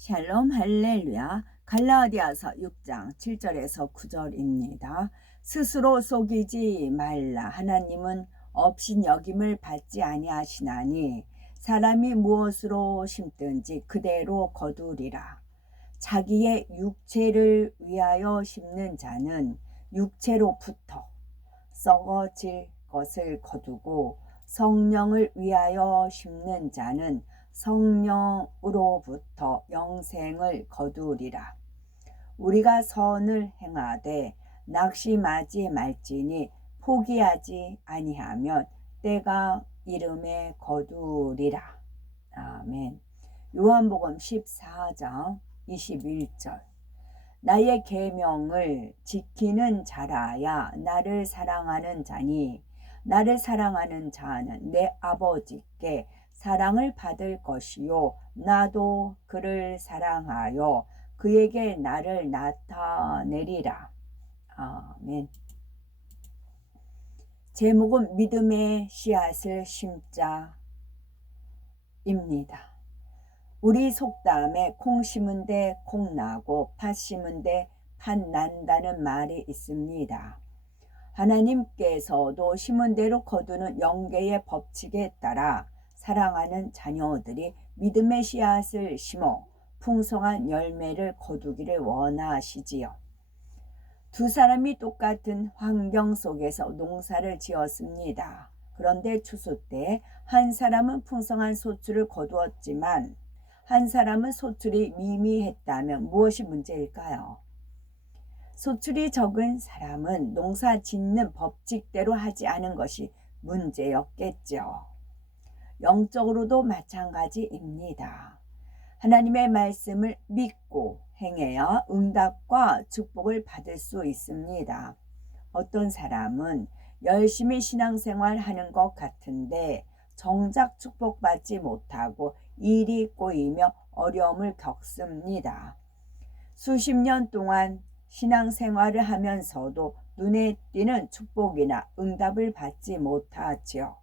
샬롬 할렐루야. 갈라디아서 6장 7절에서 9절입니다. 스스로 속이지 말라. 하나님은 업신여김을 받지 아니하시나니 사람이 무엇으로 심든지 그대로 거두리라. 자기의 육체를 위하여 심는 자는 육체로부터 썩어질 것을 거두고 성령을 위하여 심는 자는 성령으로부터 영생을 거두리라. 우리가 선을 행하되 낙심하지 말지니 포기하지 아니하면 때가 이름에 거두리라. 아멘. 요한복음 14장 21절. 나의 계명을 지키는 자라야 나를 사랑하는 자니 나를 사랑하는 자는 내 아버지께 사랑을 받을 것이요 나도 그를 사랑하여 그에게 나를 나타내리라. 아멘. 제목은 믿음의 씨앗을 심자입니다. 우리 속담에 콩 심은 데 콩 나고 팥 심은 데 팥 난다는 말이 있습니다. 하나님께서도 심은 대로 거두는 영계의 법칙에 따라 사랑하는 자녀들이 믿음의 씨앗을 심어 풍성한 열매를 거두기를 원하시지요. 두 사람이 똑같은 환경 속에서 농사를 지었습니다. 그런데 추수 때 한 사람은 풍성한 소출을 거두었지만 한 사람은 소출이 미미했다면 무엇이 문제일까요? 소출이 적은 사람은 농사 짓는 법칙대로 하지 않은 것이 문제였겠죠. 영적으로도 마찬가지입니다. 하나님의 말씀을 믿고 행해야 응답과 축복을 받을 수 있습니다. 어떤 사람은 열심히 신앙생활하는 것 같은데 정작 축복받지 못하고 일이 꼬이며 어려움을 겪습니다. 수십 년 동안 신앙생활을 하면서도 눈에 띄는 축복이나 응답을 받지 못하지요.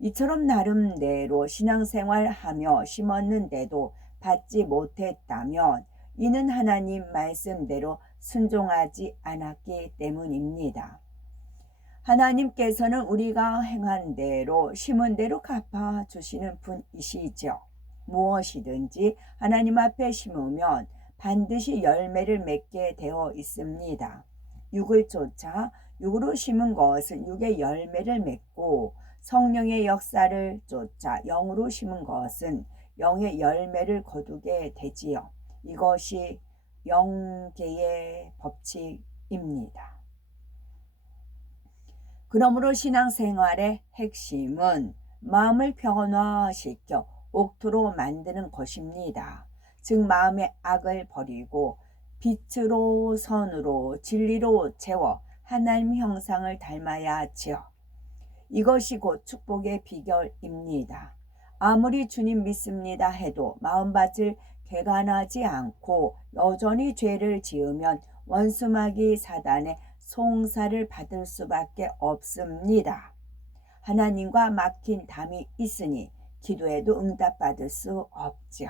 이처럼 나름대로 신앙생활하며 심었는데도 받지 못했다면 이는 하나님 말씀대로 순종하지 않았기 때문입니다. 하나님께서는 우리가 행한 대로 심은 대로 갚아주시는 분이시죠. 무엇이든지 하나님 앞에 심으면 반드시 열매를 맺게 되어 있습니다. 육을 쫓아 육으로 심은 것은 육의 열매를 맺고 성령의 역사를 쫓아 영으로 심은 것은 영의 열매를 거두게 되지요. 이것이 영계의 법칙입니다. 그러므로 신앙생활의 핵심은 마음을 평안화시켜 옥토로 만드는 것입니다. 즉 마음의 악을 버리고 빛으로 선으로 진리로 채워 하나님 형상을 닮아야 하지요. 이것이 곧 축복의 비결입니다. 아무리 주님 믿습니다 해도 마음밭을 개간하지 않고 여전히 죄를 지으면 원수마귀 사단의 송사를 받을 수밖에 없습니다. 하나님과 막힌 담이 있으니 기도에도 응답받을 수 없죠.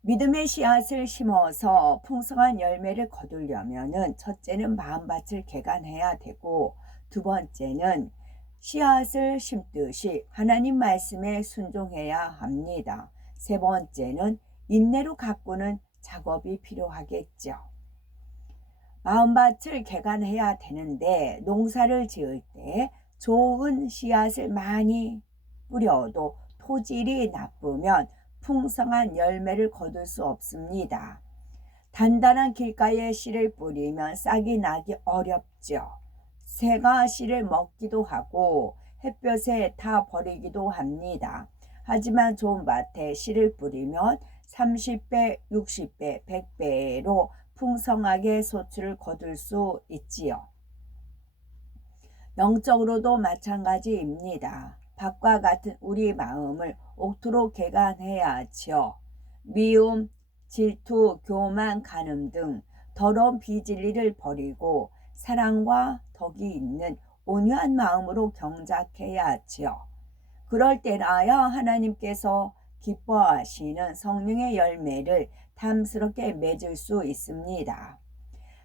믿음의 씨앗을 심어서 풍성한 열매를 거두려면 첫째는 마음밭을 개간해야 되고 두 번째는 씨앗을 심듯이 하나님 말씀에 순종해야 합니다. 세 번째는 인내로 가꾸는 작업이 필요하겠죠. 마음밭을 개간해야 되는데 농사를 지을 때 좋은 씨앗을 많이 뿌려도 토질이 나쁘면 풍성한 열매를 거둘 수 없습니다. 단단한 길가에 씨를 뿌리면 싹이 나기 어렵죠. 새가 씨를 먹기도 하고 햇볕에 타 버리기도 합니다. 하지만 좋은 밭에 씨를 뿌리면 30배, 60배, 100배로 풍성하게 소출을 거둘 수 있지요. 영적으로도 마찬가지입니다. 밭과 같은 우리 마음을 옥토로 개간해야 하지요. 미움, 질투, 교만, 간음 등 더러운 비진리를 버리고 사랑과 덕이 있는 온유한 마음으로 경작해야 하지요. 그럴 때라야 하나님께서 기뻐하시는 성령의 열매를 탐스럽게 맺을 수 있습니다.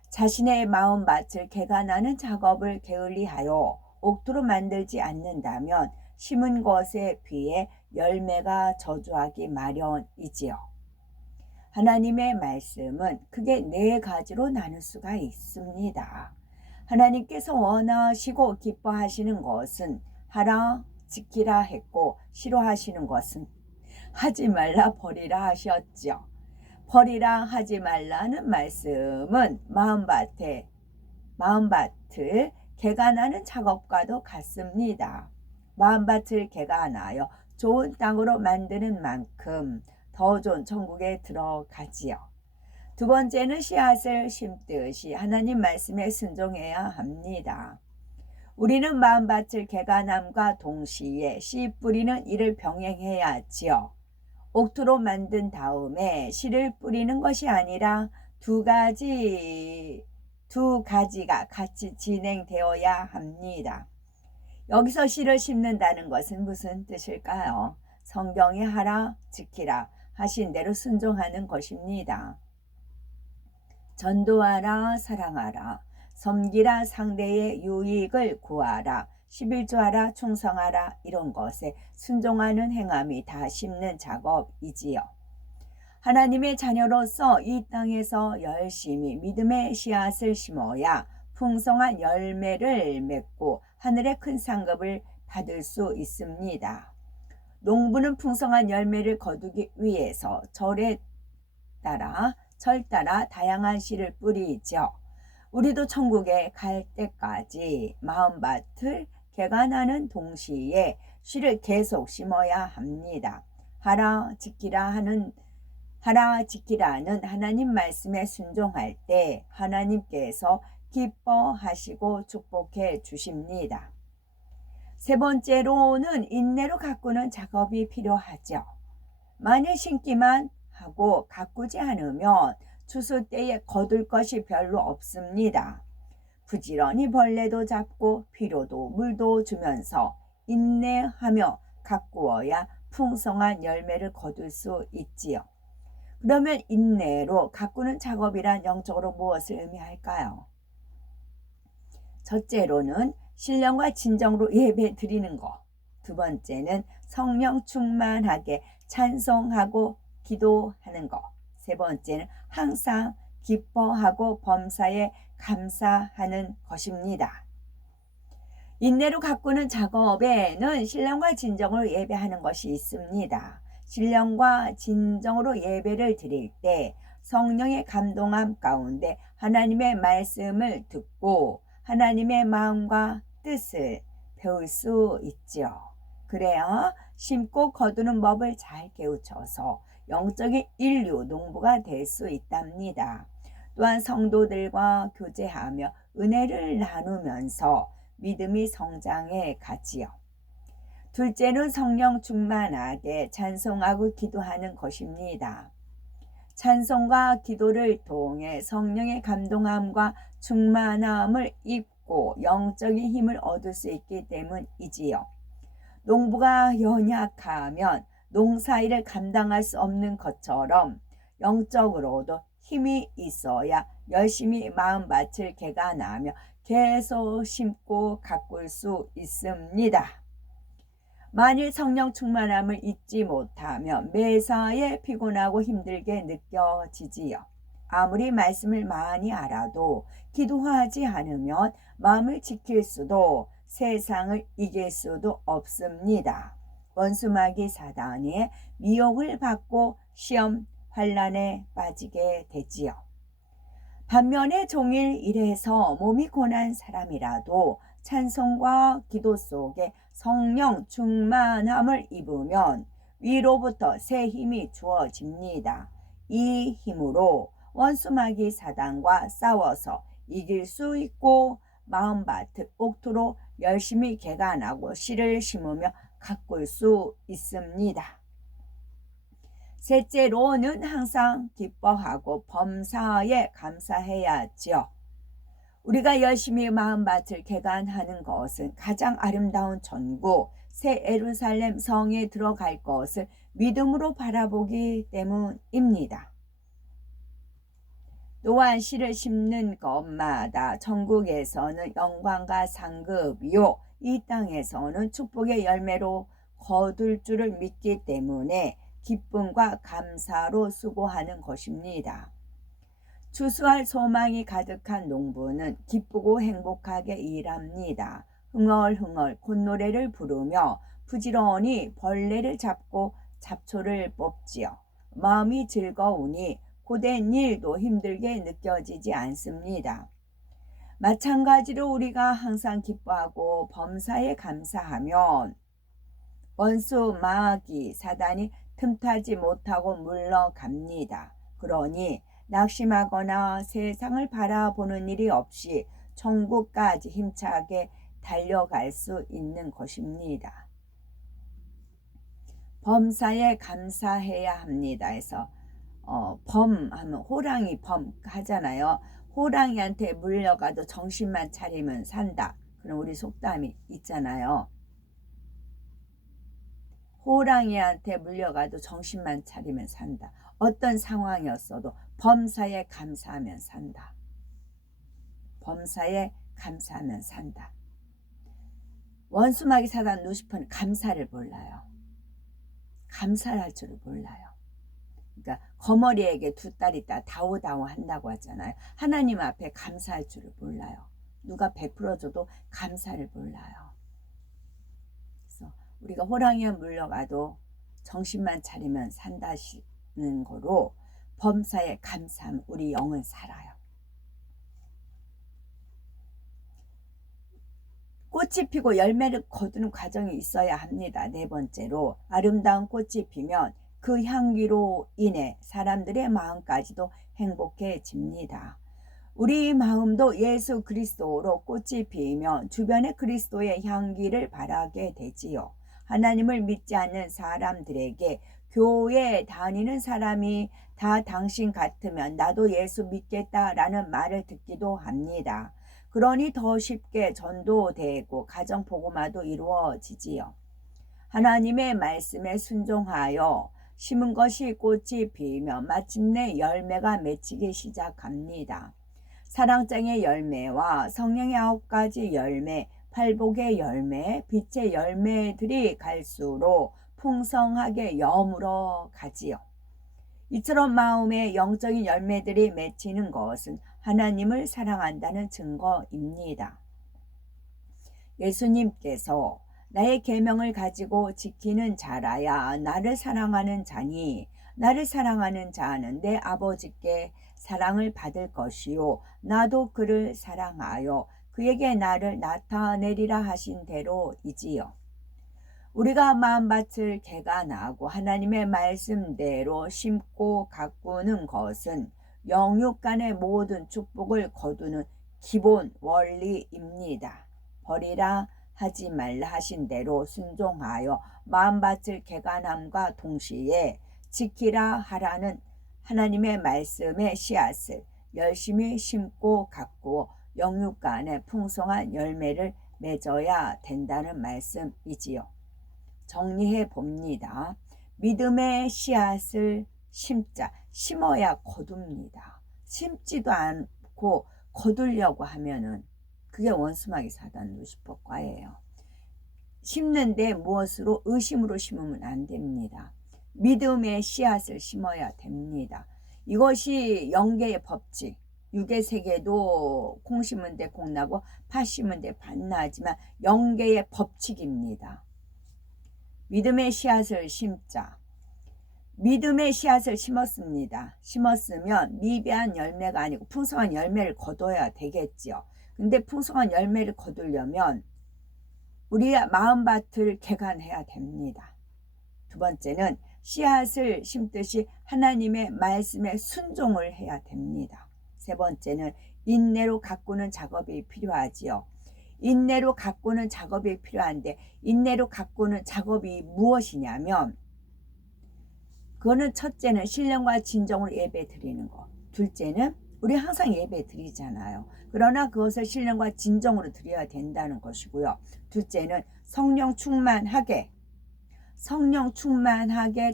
자신의 마음밭을 개간하는 작업을 게을리하여 옥토로 만들지 않는다면 심은 것에 비해 열매가 저조하기 마련이지요. 하나님의 말씀은 크게 네 가지로 나눌 수가 있습니다. 하나님께서 원하시고 기뻐하시는 것은 하라 지키라 했고, 싫어하시는 것은 하지 말라 버리라 하셨죠. 버리라 하지 말라는 말씀은 마음밭을 개간하는 작업과도 같습니다. 마음밭을 개간하여 좋은 땅으로 만드는 만큼 더 좋은 천국에 들어가지요. 두 번째는 씨앗을 심듯이 하나님 말씀에 순종해야 합니다. 우리는 마음밭을 개간함과 동시에 씨 뿌리는 일을 병행해야지요. 옥토로 만든 다음에 씨를 뿌리는 것이 아니라 두 가지가 같이 진행되어야 합니다. 여기서 씨를 심는다는 것은 무슨 뜻일까요? 성경에 하라 지키라 하신 대로 순종하는 것입니다. 전도하라 사랑하라 섬기라 상대의 유익을 구하라 11조하라 충성하라 이런 것에 순종하는 행함이 다 심는 작업이지요. 하나님의 자녀로서 이 땅에서 열심히 믿음의 씨앗을 심어야 풍성한 열매를 맺고 하늘의 큰 상급을 받을 수 있습니다. 농부는 풍성한 열매를 거두기 위해서 철 따라 다양한 씨를 뿌리죠. 우리도 천국에 갈 때까지 마음밭을 개간하는 동시에 씨를 계속 심어야 합니다. 하라 지키라는 하나님 말씀에 순종할 때 하나님께서 기뻐하시고 축복해 주십니다. 세 번째로는 인내로 가꾸는 작업이 필요하죠. 만일 심기만 하고 가꾸지 않으면 추수 때에 거둘 것이 별로 없습니다. 부지런히 벌레도 잡고 비료도 물도 주면서 인내하며 가꾸어야 풍성한 열매를 거둘 수 있지요. 그러면 인내로 가꾸는 작업이란 영적으로 무엇을 의미할까요? 첫째로는 신령과 진정으로 예배 드리는 것. 두 번째는 성령 충만하게 찬송하고 기도하는 것. 세 번째는 항상 기뻐하고 범사에 감사하는 것입니다. 인내로 가꾸는 작업에는 신령과 진정으로 예배하는 것이 있습니다. 신령과 진정으로 예배를 드릴 때 성령의 감동함 가운데 하나님의 말씀을 듣고 하나님의 마음과 뜻을 배울 수 있죠. 그래야 심고 거두는 법을 잘 깨우쳐서 영적인 인류 농부가 될 수 있답니다. 또한 성도들과 교제하며 은혜를 나누면서 믿음이 성장해 가지요. 둘째는 성령 충만하게 찬송하고 기도하는 것입니다. 찬송과 기도를 통해 성령의 감동함과 충만함을 입고 영적인 힘을 얻을 수 있기 때문이지요. 농부가 연약하면 농사일을 감당할 수 없는 것처럼 영적으로도 힘이 있어야 열심히 마음밭을 개간하며 계속 심고 가꿀 수 있습니다. 만일 성령 충만함을 잊지 못하면 매사에 피곤하고 힘들게 느껴지지요. 아무리 말씀을 많이 알아도 기도하지 않으면 마음을 지킬 수도 세상을 이길 수도 없습니다. 원수마귀 사단의 미혹을 받고 시험 환난에 빠지게 되지요. 반면에 종일 일해서 몸이 고난 사람이라도 찬송과 기도 속에 성령 충만함을 입으면 위로부터 새 힘이 주어집니다. 이 힘으로 원수마귀 사단과 싸워서 이길 수 있고 마음밭을 옥토로 열심히 개간하고 씨를 심으며 가꿀 수 있습니다. 셋째로는 항상 기뻐하고 범사에 감사해야지요. 우리가 열심히 마음밭을 개간하는 것은 가장 아름다운 전구, 새 예루살렘 성에 들어갈 것을 믿음으로 바라보기 때문입니다. 또한 씨를 심는 것마다 천국에서는 영광과 상급이요 이 땅에서는 축복의 열매로 거둘 줄을 믿기 때문에 기쁨과 감사로 수고하는 것입니다. 추수할 소망이 가득한 농부는 기쁘고 행복하게 일합니다. 흥얼흥얼 콧노래를 부르며 부지런히 벌레를 잡고 잡초를 뽑지요. 마음이 즐거우니 고된 일도 힘들게 느껴지지 않습니다. 마찬가지로 우리가 항상 기뻐하고 범사에 감사하면 원수 마귀 사단이 틈타지 못하고 물러갑니다. 그러니 낙심하거나 세상을 바라보는 일이 없이 천국까지 힘차게 달려갈 수 있는 것입니다. 범사에 감사해야 합니다. 해서 범하면 호랑이 범 하잖아요. 호랑이한테 물려가도 정신만 차리면 산다. 그럼 우리 속담이 있잖아요. 호랑이한테 물려가도 정신만 차리면 산다. 어떤 상황이었어도 범사에 감사하면 산다. 범사에 감사하면 산다. 원수마귀 사단 루시퍼는 감사를 몰라요. 감사를 할 줄을 몰라요. 그러니까 거머리에게 두 딸 있다 다오다오 한다고 하잖아요. 하나님 앞에 감사할 줄을 몰라요. 누가 베풀어줘도 감사를 몰라요. 그래서 우리가 호랑이에 물려가도 정신만 차리면 산다는 거로 범사에 감사하면 우리 영은 살아요. 꽃이 피고 열매를 거두는 과정이 있어야 합니다. 네 번째로 아름다운 꽃이 피면 그 향기로 인해 사람들의 마음까지도 행복해집니다. 우리 마음도 예수 그리스도로 꽃이 피면 주변의 그리스도의 향기를 바라게 되지요. 하나님을 믿지 않는 사람들에게 교회에 다니는 사람이 다 당신 같으면 나도 예수 믿겠다라는 말을 듣기도 합니다. 그러니 더 쉽게 전도되고 가정복음화도 이루어지지요. 하나님의 말씀에 순종하여 심은 것이 꽃이 피면 마침내 열매가 맺히기 시작합니다. 사랑장의 열매와 성령의 9가지 열매, 팔복의 열매, 빛의 열매들이 갈수록 풍성하게 여물어 가지요. 이처럼 마음의 영적인 열매들이 맺히는 것은 하나님을 사랑한다는 증거입니다. 예수님께서 나의 계명을 가지고 지키는 자라야 나를 사랑하는 자니 나를 사랑하는 자는 내 아버지께 사랑을 받을 것이요 나도 그를 사랑하여 그에게 나를 나타내리라 하신 대로이지요. 우리가 마음밭을 개간하고 하나님의 말씀대로 심고 가꾸는 것은 영육 간의 모든 축복을 거두는 기본 원리입니다. 버리라 하지 말라 하신 대로 순종하여 마음밭을 개간함과 동시에 지키라 하라는 하나님의 말씀의 씨앗을 열심히 심고 가꾸어 영육 간의 풍성한 열매를 맺어야 된다는 말씀이지요. 정리해 봅니다. 믿음의 씨앗을 심어야 거둡니다. 심지도 않고 거두려고 하면은 그게 원수마귀 사단 루시퍼과예요. 심는데 무엇으로? 의심으로 심으면 안 됩니다. 믿음의 씨앗을 심어야 됩니다. 이것이 영계의 법칙. 육의 세계도 콩 심은 데 콩 나고 팥 심은 데 팥 나지만 영계의 법칙입니다. 믿음의 씨앗을 심자. 믿음의 씨앗을 심었습니다. 심었으면 미비한 열매가 아니고 풍성한 열매를 거둬야 되겠죠. 근데 풍성한 열매를 거두려면 우리의 마음밭을 개간해야 됩니다. 두 번째는 씨앗을 심듯이 하나님의 말씀에 순종을 해야 됩니다. 세 번째는 인내로 가꾸는 작업이 필요하지요. 인내로 가꾸는 작업이 필요한데 인내로 가꾸는 작업이 무엇이냐면 그거는 첫째는 신령과 진정으로 예배 드리는 거. 둘째는 우리 항상 예배 드리잖아요. 그러나 그것을 신령과 진정으로 드려야 된다는 것이고요. 둘째는 성령 충만하게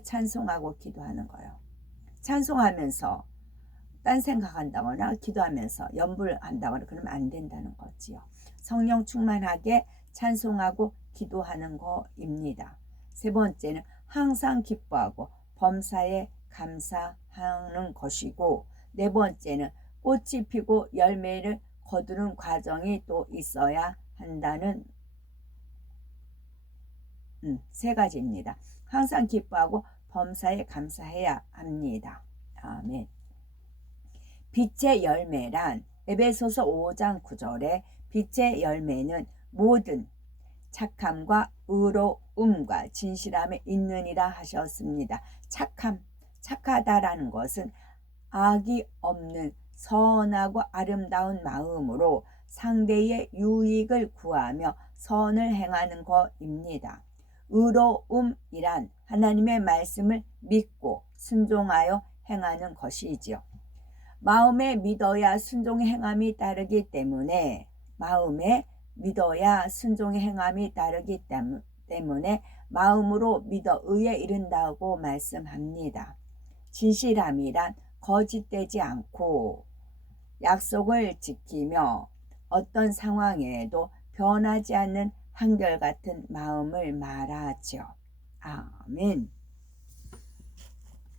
찬송하고 기도하는 거예요. 찬송하면서 딴 생각한다거나 기도하면서 염불한다거나 그러면 안 된다는 거지요. 성령 충만하게 찬송하고 기도하는 거입니다. 세 번째는 항상 기뻐하고 범사에 감사하는 것이고, 네 번째는 꽃이 피고 열매를 거두는 과정이 또 있어야 한다는 세 가지입니다. 항상 기뻐하고 범사에 감사해야 합니다. 아멘. 빛의 열매란 에베소서 5장 9절에 빛의 열매는 모든 착함과 의로움과 진실함에 있느니라 하셨습니다. 착하다라는 것은 악이 없는 선하고 아름다운 마음으로 상대의 유익을 구하며 선을 행하는 것입니다. 의로움이란 하나님의 말씀을 믿고 순종하여 행하는 것이지요. 마음에 믿어야 순종의 행함이 따르기 때문에 마음으로 믿어 의에 이른다고 말씀합니다. 진실함이란 거짓되지 않고 약속을 지키며 어떤 상황에도 변하지 않는 한결같은 마음을 말하죠. 아멘.